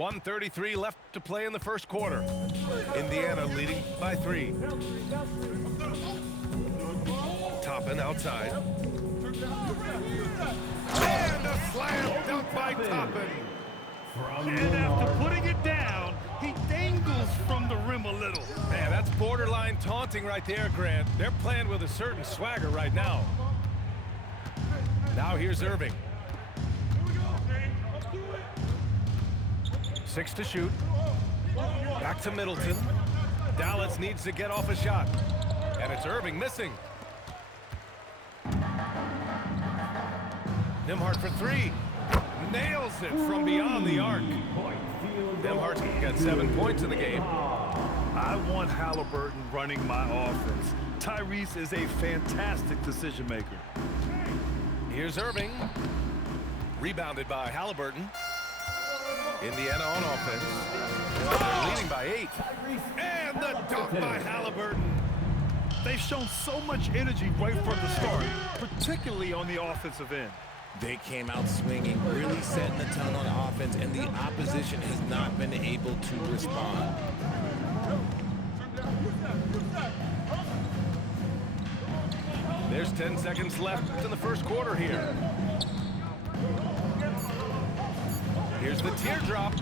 1:33 left to play in the first quarter. Indiana leading by 3. Toppin outside. And a slam dunk by Toppin. And after putting it down, he dangles from the rim a little. Man, that's borderline taunting right there, Grant. They're playing with a certain swagger right now. Now here's Irving. 6 to shoot. Back to Middleton. Dallas needs to get off a shot. And it's Irving missing. Nembhard for 3. Nails it from beyond the arc. Nembhard can get 7 points in the game. I want Halliburton running my offense. Tyrese is a fantastic decision maker. Here's Irving. Rebounded by Halliburton. Indiana on offense. They're leading by 8. And the dunk by Halliburton. They've shown so much energy right from the start, particularly on the offensive end. They came out swinging, really setting the tone on offense, and the opposition has not been able to respond. There's 10 seconds left in the first quarter here. Here's the teardrop.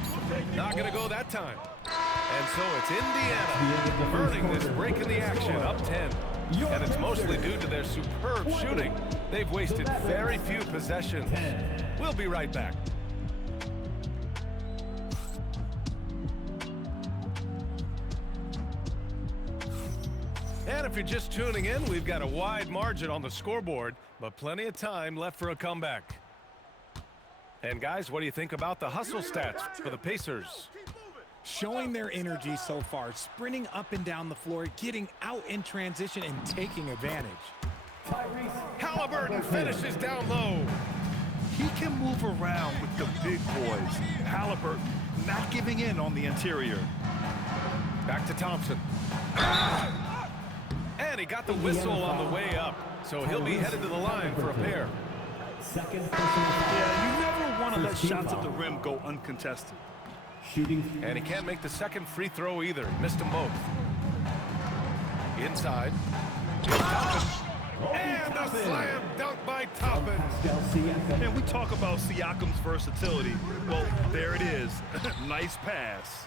Not going to go that time. And so it's Indiana earning this break in the action, up 10. And it's mostly due to their superb shooting. They've wasted very few possessions. We'll be right back. And if you're just tuning in, we've got a wide margin on the scoreboard, but plenty of time left for a comeback. And guys, what do you think about the hustle stats for the Pacers? Showing their energy so far, sprinting up and down the floor, getting out in transition, and taking advantage. Halliburton finishes down low. He can move around with the big boys. Halliburton not giving in on the interior. Back to Thompson. And he got the whistle on the way up, so he'll be headed to the line for a pair. Yeah, you never want to let shots at the rim go uncontested. And he can't make the second free throw either. He missed them both. Inside. And a slam dunk by Toppin. And we talk about Siakam's versatility. Well, there it is. Nice pass.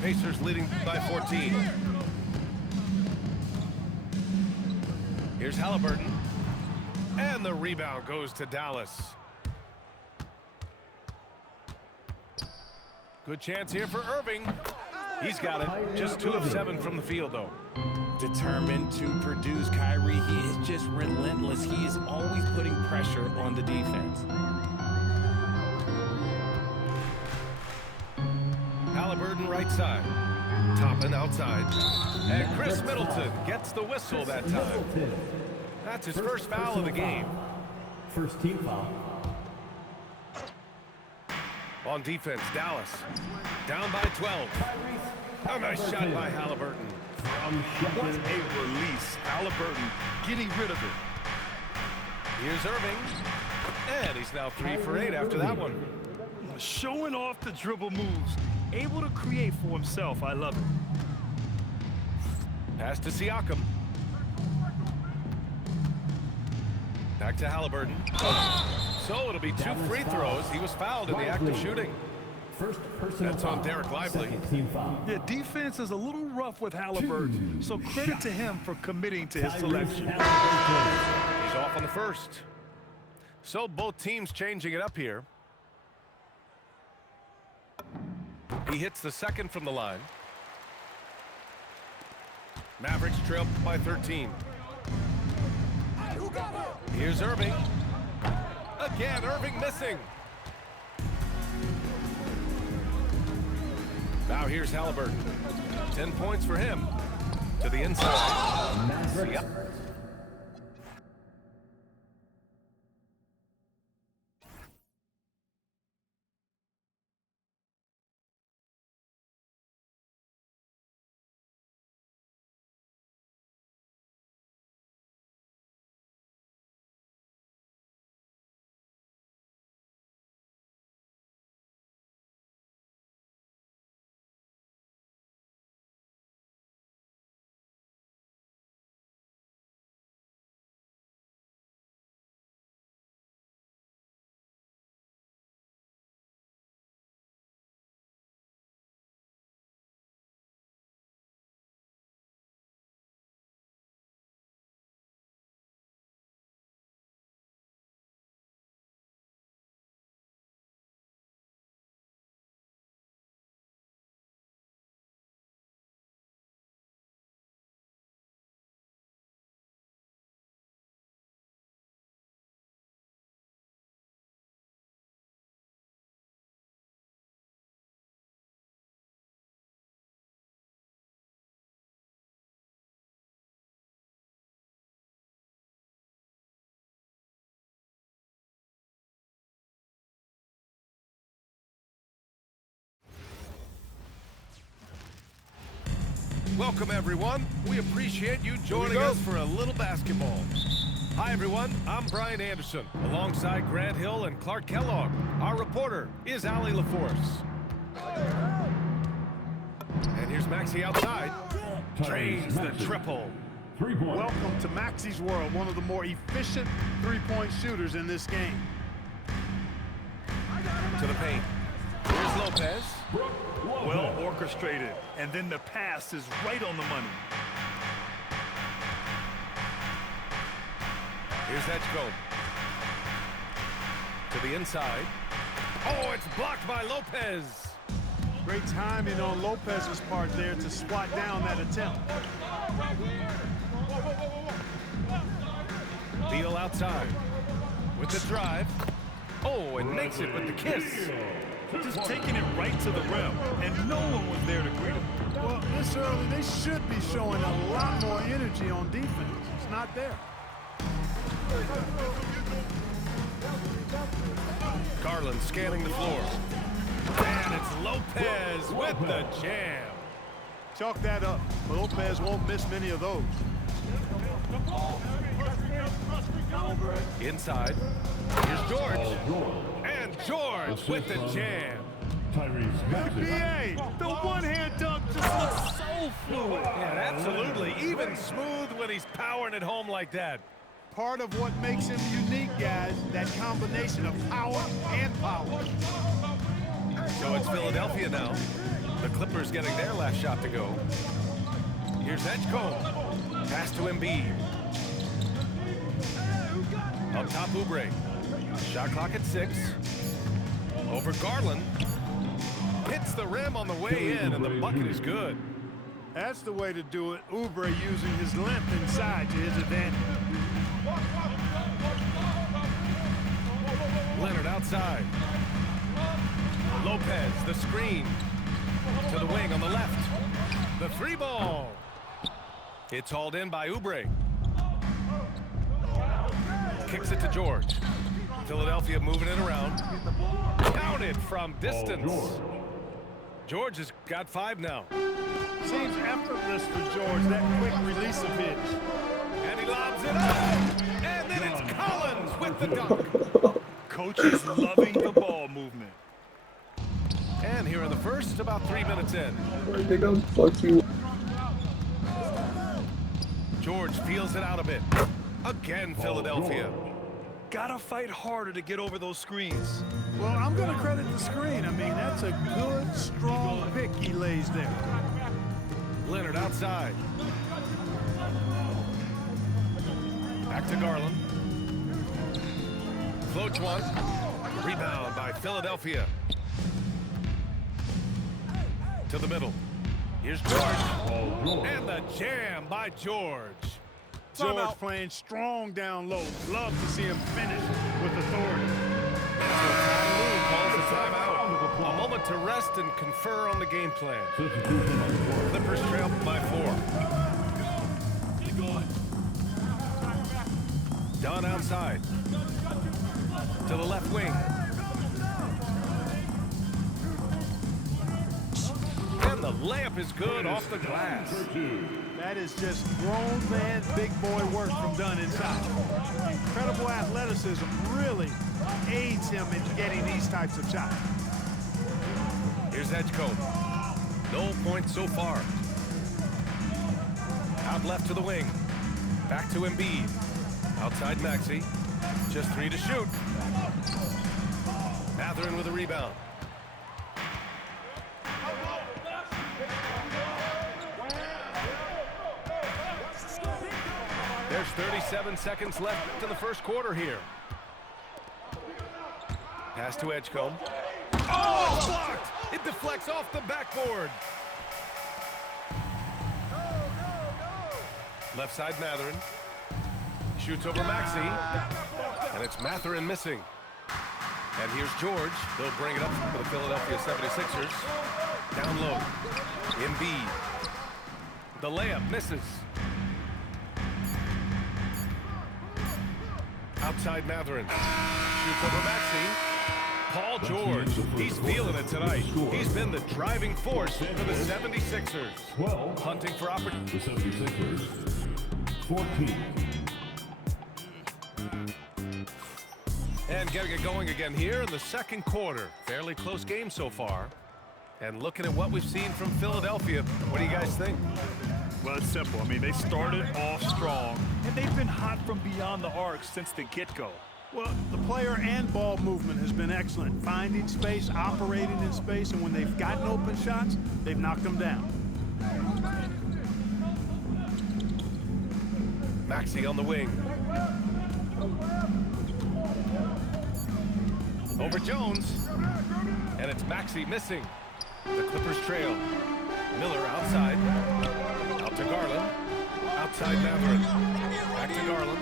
Pacers leading by 14. Here's Halliburton. And the rebound goes to Dallas. Good chance here for Irving. He's got it. Just 2 of 7 from the field, though. Determined to produce, Kyrie. He is just relentless. He is always putting pressure on the defense. Halliburton right side. Toppin outside. And Chris Middleton gets the whistle that time. That's his first foul of the game. First team foul. On defense, Dallas. Down by 12. A nice shot by Halliburton. What a release. Halliburton getting rid of it. Here's Irving. And he's now 3 for 8 after that one. Showing off the dribble moves. Able to create for himself. I love it. Pass to Siakam. Back to Halliburton. So it'll be 2 free throws. He was fouled in the act of shooting. That's on Derek Lively. Yeah, defense is a little rough with Halliburton, so credit to him for committing to his selection. He's off on the first. So both teams changing it up here. He hits the second from the line. Mavericks trail by 13. Here's Irving. Again, Irving missing. Now here's Halliburton. 10 points for him. To the inside. Yep. Welcome, everyone. We appreciate you joining us for a little basketball. Hi, everyone. I'm Brian Anderson, alongside Grant Hill and Clark Kellogg. Our reporter is Allie LaForce. And here's Maxey outside. Drains the triple. Welcome to Maxey's world, one of the more efficient three-point shooters in this game. To the paint. Here's Lopez. Well orchestrated, and then the pass is right on the money. Here's Edgecombe. To the inside. Oh, it's blocked by Lopez. Great timing on Lopez's part there to swat down that attempt. Beal outside with the drive. Oh, and makes it with the kiss. Just taking it right to the rim, and no one was there to greet him. Well, this early, they should be showing a lot more energy on defense. It's not there. Garland scanning the floor. And it's Lopez with the jam. Chalk that up. Lopez won't miss many of those. Inside. Here's George. And George with the jam. NBA, the one-hand dunk just looks so fluid. Yeah, absolutely. Even smooth when he's powering it home like that. Part of what makes him unique, guys, that combination of power and power. So it's Philadelphia now. The Clippers getting their last shot to go. Here's Edgecombe. Pass to Embiid. Up top, Oubre. Shot clock at 6. Over Garland. Hits the rim on the way in, and the bucket is good. That's the way to do it. Oubre using his length inside to his advantage. Leonard outside. Lopez, the screen. To the wing on the left. The three ball. It's hauled in by Oubre. Kicks it to George. Philadelphia moving it around. Counted from distance. George has got 5 now. Seems effortless for George, that quick release of his. And he lobs it up. And then it's Collins with the dunk. Coach is loving the ball movement. And here in the first, about 3 minutes in. Fuck you. George feels it out a bit. Again, Philadelphia. Gotta fight harder to get over those screens. Well, I'm gonna credit the screen. I mean, that's a good, strong pick he lays there. Leonard outside. Back to Garland. Floats one. Rebound by Philadelphia. To the middle. Here's George. And the jam by George. George playing strong down low. Love to see him finish with authority. Calls a timeout. A moment to rest and confer on the game plan. Clippers trail by 4. Dunn outside. To the left wing. And the layup is good off the glass. That is just grown man, big boy work from Dunn inside. Incredible athleticism really aids him in getting these types of shots. Here's Edgecombe. No points so far. Out left to the wing. Back to Embiid. Outside Maxey. Just 3 to shoot. Mathurin with a rebound. There's 37 seconds left in the first quarter here. Pass to Edgecombe. Oh, it's blocked! It deflects off the backboard. Left side Mathurin. Shoots over Maxey. And it's Mathurin missing. And here's George. They'll bring it up for the Philadelphia 76ers. Down low. Embiid. The layup misses. Outside Mathurin. Shoots over Maxey. Paul George, he's feeling it tonight. He's been the driving force for the 76ers. 12. Hunting for opportunity. The 76ers. 14. And getting it going again here in the second quarter. Fairly close game so far. And looking at what we've seen from Philadelphia, what do you guys think? Well, it's simple. I mean, they started off strong, and they've been hot from beyond the arc since the get-go. Well, the player and ball movement has been excellent. Finding space, operating in space, and when they've gotten open shots, they've knocked them down. Maxey on the wing. Over Jones. And it's Maxey missing. The Clippers trail. Miller outside. Out to Garland. Outside Matherin. Back to Garland.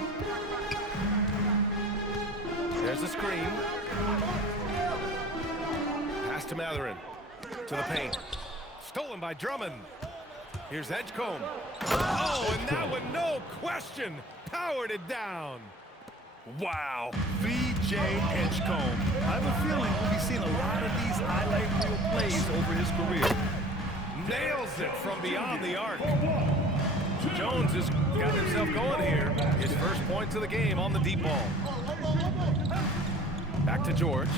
There's a screen. Pass to Matherin. To the paint. Stolen by Drummond. Here's Edgecombe. Oh, and that one, no question, powered it down. Wow, V.J. Edgecombe. I have a feeling we'll be seeing a lot of these highlight reel plays over his career. Nails it from beyond the arc. Jones has got himself going here. His first points of the game on the deep ball. Back to George.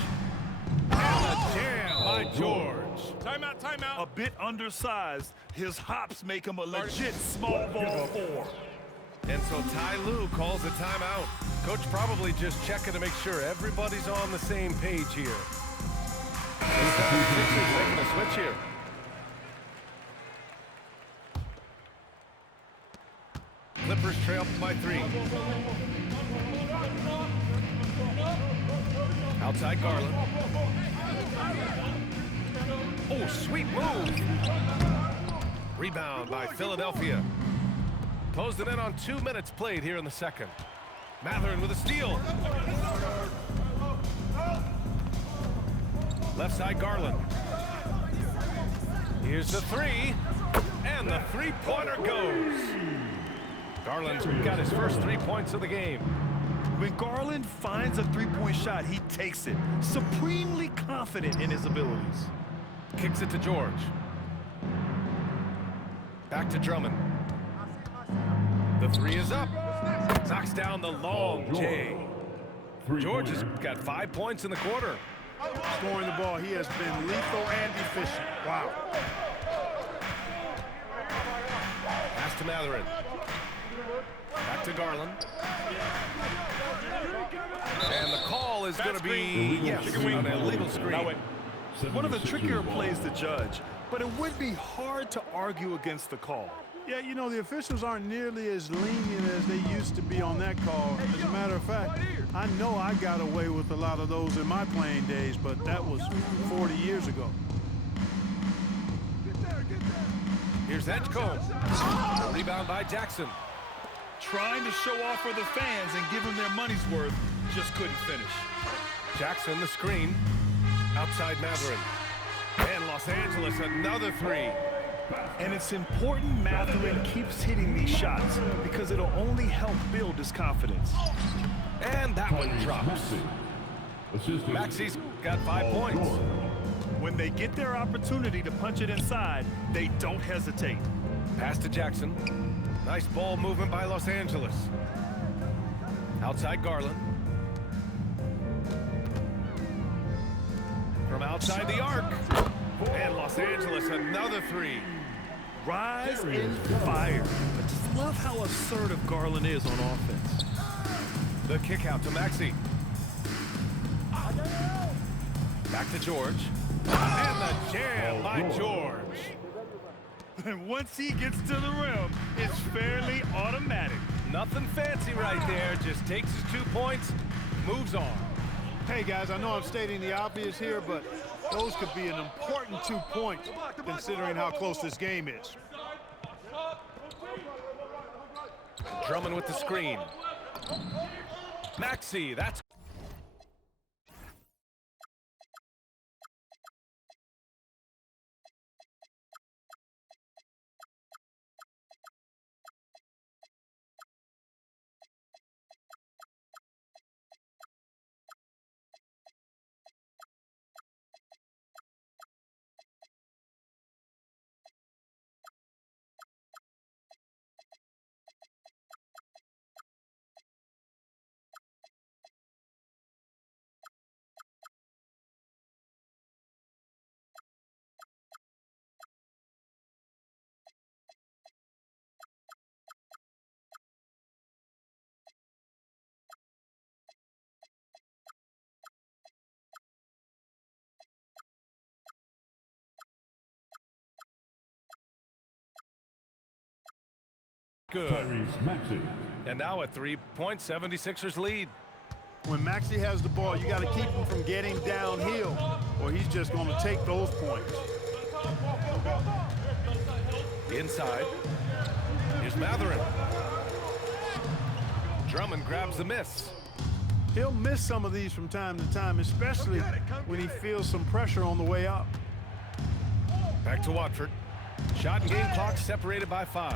And a jam by George. Timeout, timeout. A bit undersized. His hops make him a legit small ball four. And so Ty Lue calls a timeout. Coach probably just checking to make sure everybody's on the same page here. The 76ers making a switch here. Clippers trail by 3. Outside Garland. Oh, sweet move. Rebound by Philadelphia. Closed it in on 2 minutes played here in the second. Matherin with a steal. Left side Garland. Here's the 3. And the three-pointer goes. Garland's got his first 3 points of the game. When Garland finds a three-point shot, he takes it. Supremely confident in his abilities. Kicks it to George. Back to Drummond. The 3 is up. Knocks down the long J. George has got 5 points in the quarter. Scoring the ball, he has been lethal and efficient. Wow. Pass to Matherin. Back to Garland. And the call is going to be, yes, an illegal screen. One of the trickier plays to judge, but it would be hard to argue against the call. Yeah, you know, the officials aren't nearly as lenient as they used to be on that call. As a matter of fact, I know I got away with a lot of those in my playing days, but that was 40 years ago. Here's Edgecombe. The rebound by Jackson. Trying to show off for the fans and give them their money's worth, just couldn't finish. Jackson, the screen. Outside Matherin. And Los Angeles, another 3. And it's important Matherin keeps hitting these shots because it'll only help build his confidence. And that one drops. Maxey's got 5 points. When they get their opportunity to punch it inside, they don't hesitate. Pass to Jackson. Nice ball movement by Los Angeles. Outside Garland. From outside the arc. And Los Angeles, another 3. Rise and fire. I just love how assertive Garland is on offense. The kick out to Maxey. Back to George. And the jam by George. And once he gets to the rim, it's fairly automatic. Nothing fancy right there. Just takes his 2 points, moves on. Hey, guys, I know I'm stating the obvious here, but those could be an important 2 points considering how close this game is. Drummond with the screen. Maxey, that's good. Maxey. And now a 3-point 76ers lead. When Maxey has the ball, you got to keep him from getting downhill, or he's just going to take those points. Inside. Here's Matherin. Drummond grabs the miss. He'll miss some of these from time to time, especially when he feels some pressure on the way up. Back to Watford. Shot and game clock separated by 5.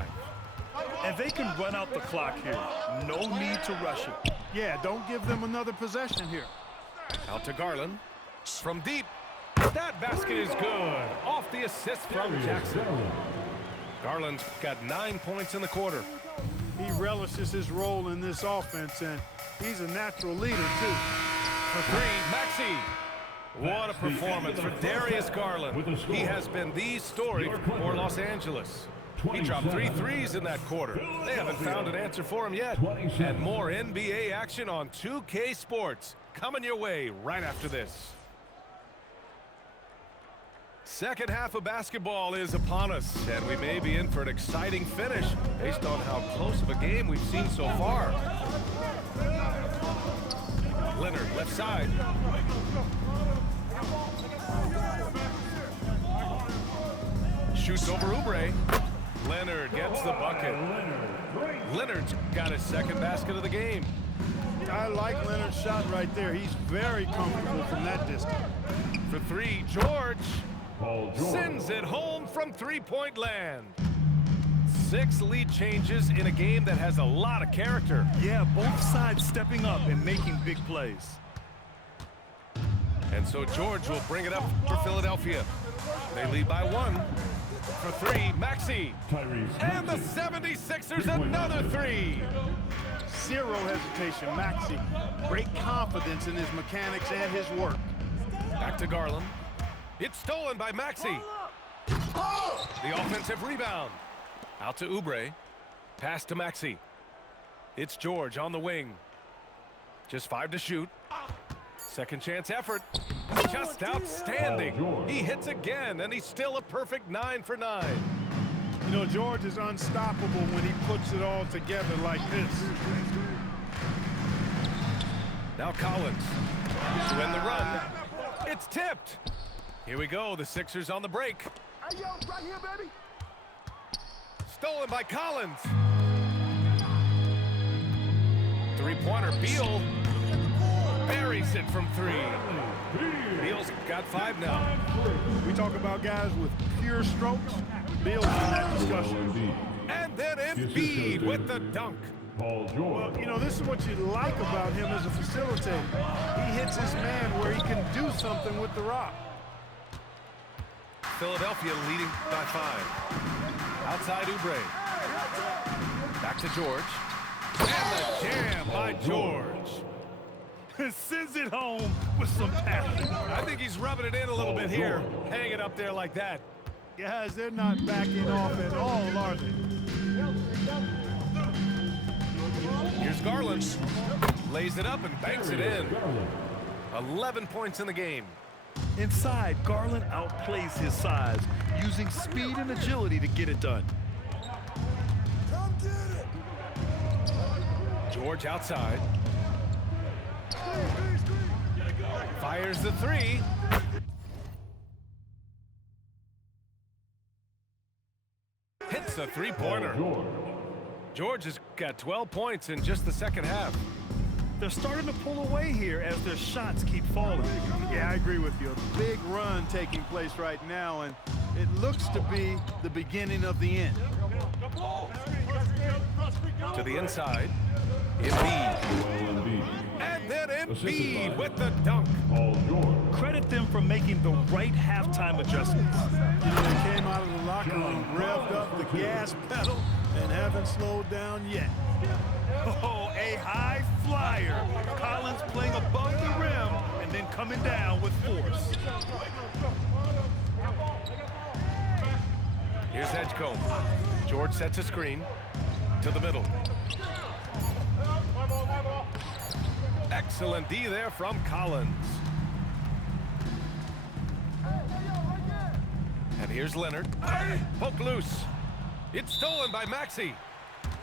And they can run out the clock here. No need to rush it. Yeah, don't give them another possession here. Out to Garland. From deep. That basket is good. Off the assist from Jackson. Garland's got 9 points in the quarter. He relishes his role in this offense, and he's a natural leader, too. For 3, Maxey. What a performance for Darius Garland. He has been the story for Los Angeles. He dropped 3 threes in that quarter. They haven't found an answer for him yet. And more NBA action on 2K Sports coming your way right after this. Second half of basketball is upon us, and we may be in for an exciting finish based on how close of a game we've seen so far. Leonard, left side. Shoots over Oubre. Leonard gets the bucket. Leonard's got his second basket of the game. I like Leonard's shot right there. He's very comfortable from that distance. For 3, George sends it home from three-point land. 6 lead changes in a game that has a lot of character. Yeah, both sides stepping up and making big plays. And so George will bring it up for Philadelphia. They lead by 1. For 3, Maxey. And the 76ers another 3. Zero hesitation, Maxey. Great confidence in his mechanics and his work. Back to Garland. It's stolen by Maxey. The offensive rebound. Out to Oubre. Pass to Maxey. It's George on the wing. Just 5 to shoot. Second chance effort. Just outstanding. He hits again, and he's still a perfect 9 for 9. You know, George is unstoppable when he puts it all together like this. Now Collins to win the run. It's tipped. Here we go. The Sixers on the break. Hey, yo, right here, baby. Stolen by Collins. Three-pointer. Beal buries it from 3. Beal's got 5 now. We talk about guys with pure strokes. Beal's in that discussion. And then Embiid with the dunk. Well, you know, this is what you like about him as a facilitator. He hits his man where he can do something with the rock. Philadelphia leading by 5. Outside Oubre. Back to George. And the jam by George. Sends it home with some passion. I think he's rubbing it in a little bit here. Hang it up there like that. Guys, they're not backing off at all, are they? Here's Garland. Lays it up and banks it in. 11 points in the game. Inside, Garland outplays his size, using speed and agility to get it done. George outside. Fires the 3. Hits the 3-pointer. George has got 12 points in just the second half. They're starting to pull away here as their shots keep falling. Yeah, I agree with you. A big run taking place right now, and it looks to be the beginning of the end. To the inside. Embiid. And then Embiid with the dunk. Credit them for making the right halftime adjustments. You know, they came out of the locker room, revved up the gas pedal, and haven't slowed down yet. Oh, a high flyer. Collins playing above the rim and then coming down with force. Here's Edgecombe. George sets a screen to the middle. Excellent D there from Collins. And here's Leonard. Poke loose. It's stolen by Maxey.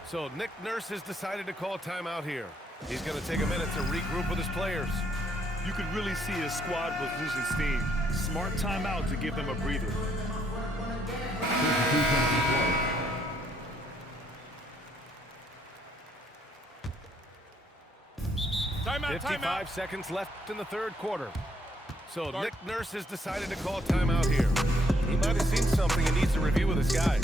So Nick Nurse has decided to call timeout here. He's going to take a minute to regroup with his players. You could really see his squad was losing steam. Smart timeout to give them a breather. Timeout, 55 seconds left in the third quarter. So Nick Nurse has decided to call timeout here. He might have seen something and needs to review with his guys.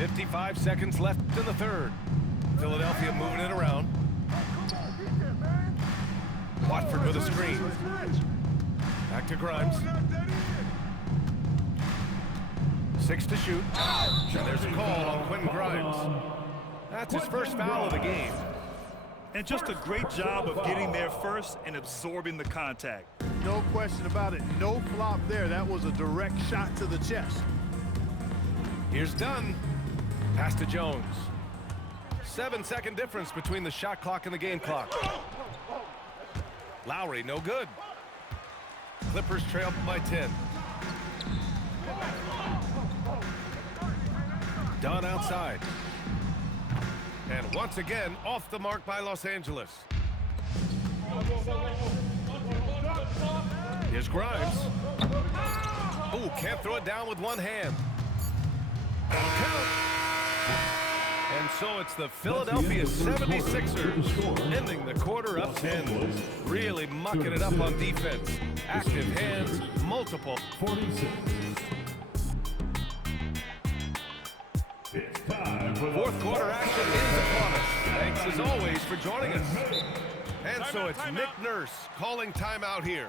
55 seconds left in the third. Philadelphia moving it around. Watford with a screen. Back to Grimes. 6 to shoot. And there's a call on Quentin Grimes. That's his first foul of the game. And just a great job of getting there first and absorbing the contact. No question about it. No flop there. That was a direct shot to the chest. Here's Dunn. Pass to Jones. 7-second difference between the shot clock and the game clock. Lowry, no good. Clippers trail by 10. Dunn outside. And once again, off the mark by Los Angeles. Here's Grimes. Ooh, can't throw it down with one hand. That'll count. And so it's the Philadelphia 76ers ending the quarter up 10. Really mucking it up on defense. Active hands, multiple. 46. It's time for Fourth quarter action is upon us. Thanks as always for joining us. And so it's Nick Nurse calling timeout here.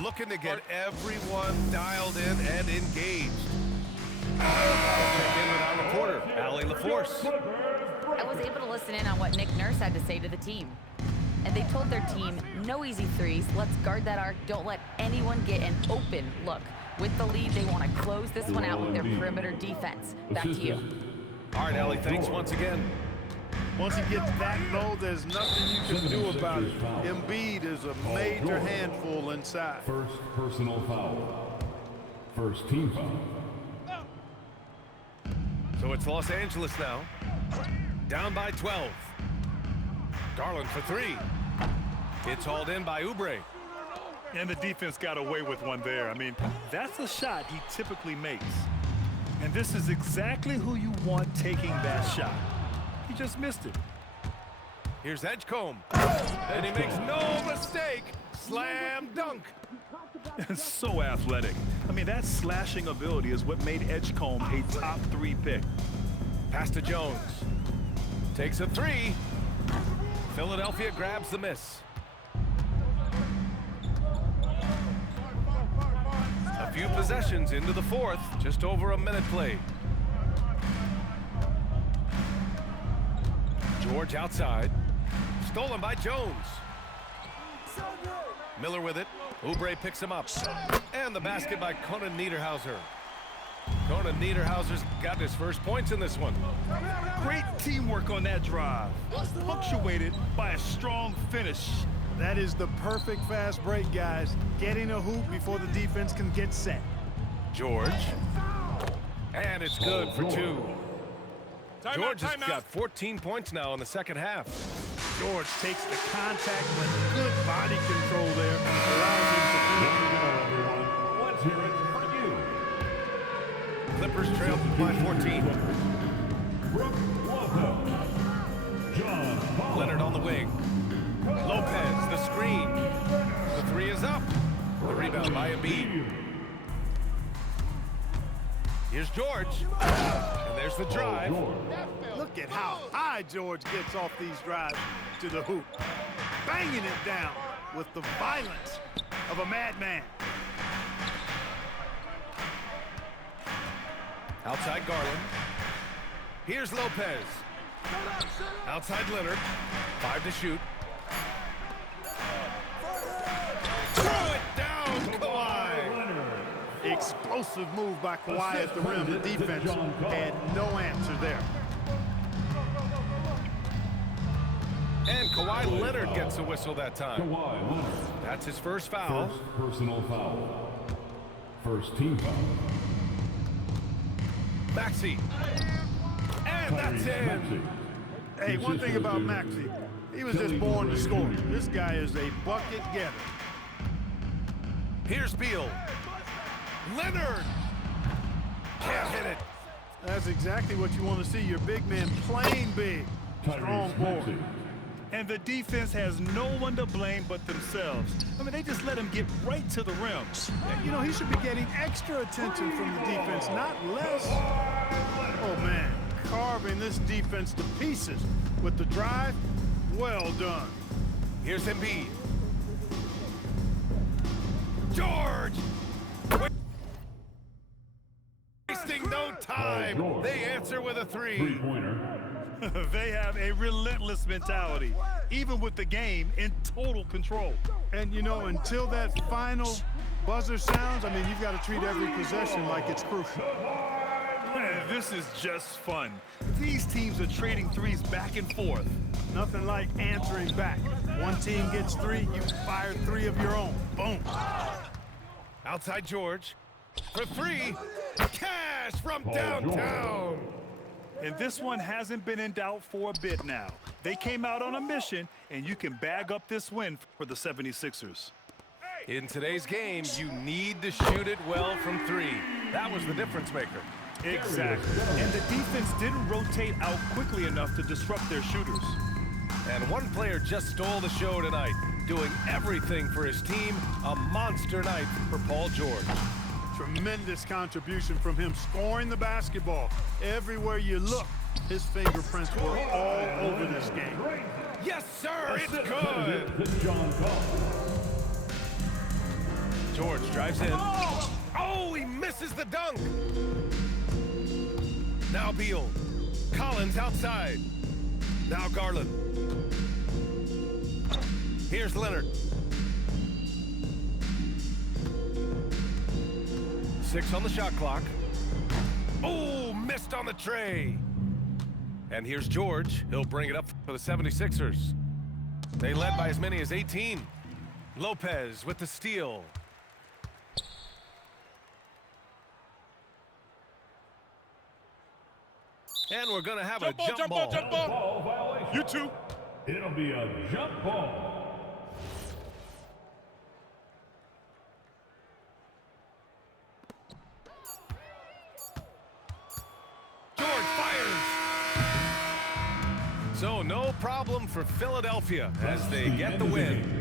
Looking to get everyone dialed in and engaged. Check in with our reporter, Allie LaForce. I was able to listen in on what Nick Nurse had to say to the team. And they told their team, no easy threes, let's guard that arc, don't let anyone get an open look. With the lead, they want to close this one out with their perimeter defense. Back to you. All right, Allie, thanks once again. Once he gets that low, there's nothing you can do about it. Embiid is a major handful inside. first personal foul. First team foul. So it's Los Angeles now. Down by 12. Garland for 3. It's hauled in by Oubre. And the defense got away with one there. I mean, that's a shot he typically makes. And this is exactly who you want taking that shot. He just missed it. Here's Edgecombe. And he makes no mistake. Slam dunk. So athletic. I mean, that slashing ability is what made Edgecombe a top 3 pick. Pass to Jones. Takes a 3. Philadelphia grabs the miss. A few possessions into the fourth. Just over a minute played. George outside. Stolen by Jones. Miller with it. Oubre picks him up. And the basket by Conan Niederhauser. Conan Niederhauser's got his first points in this one. Great teamwork on that drive. Punctuated by a strong finish. That is the perfect fast break, guys. Getting a hoop before the defense can get set. George. And it's good for 2. George has got 14 points now in the second half. George takes the contact with good body control there. Allows him to Let's hear it for you. Clippers trail by 14. Brook Lotto. John Paul. Leonard on the wing. Lopez, the screen. The 3 is up. The rebound by Embiid. Here's George. And there's the drive. look at how high George gets off these drives to the hoop. Banging it down with the violence of a madman. Outside Garland. Here's Lopez. Outside Leonard. 5 to shoot. Throw it down, Kawhi. Explosive move by Kawhi at the rim. The defense had no answer there. And Kawhi Leonard gets a whistle that time. Kawhi Leonard. That's his first foul. First personal foul. First team foul. Maxey. And that's in. Hey, one thing about Maxey, he was just born to score. This guy is a bucket getter. Here's Beal. Leonard. Can't hit it. That's exactly what you want to see, your big man playing big. Strong board. And the defense has no one to blame but themselves. I mean, they just let him get right to the rim. You know, he should be getting extra attention from the defense, not less. Oh, man, carving this defense to pieces with the drive. Well done. Here's Embiid. George! Wasting no time. They answer with a three. Three-pointer. They have a relentless mentality, even with the game in total control. And, you know, until that final buzzer sounds, I mean, you've got to treat every possession like it's crucial. Man, this is just fun. These teams are trading threes back and forth. Nothing like answering back. One team gets three, you fire three of your own. Boom. Outside George. For three. Cash from downtown. And this one hasn't been in doubt for a bit now. They came out on a mission, and you can bag up this win for the 76ers. In today's game, you need to shoot it well from three. That was the difference maker. Exactly. And the defense didn't rotate out quickly enough to disrupt their shooters. And one player just stole the show tonight, doing everything for his team. A monster night for Paul George. Tremendous contribution from him, scoring the basketball. Everywhere you look, his fingerprints were all over this game. Yes, sir, it's good. George drives in. Oh, he misses the dunk. Now Beal. Collins outside. Now Garland. Here's Leonard. 6 on the shot clock. Oh, missed on the tray. And here's George. He'll bring it up for the 76ers. They led by as many as 18. Lopez with the steal. And we're going to have a jump ball. Jump ball violation. You too. It'll be a jump ball. George fires. So no problem for Philadelphia as they get the win.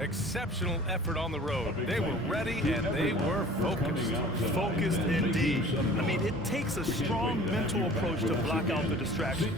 Exceptional effort on the road. They were ready and they were focused. Focused indeed. I mean, it takes a strong mental approach to block out the distraction.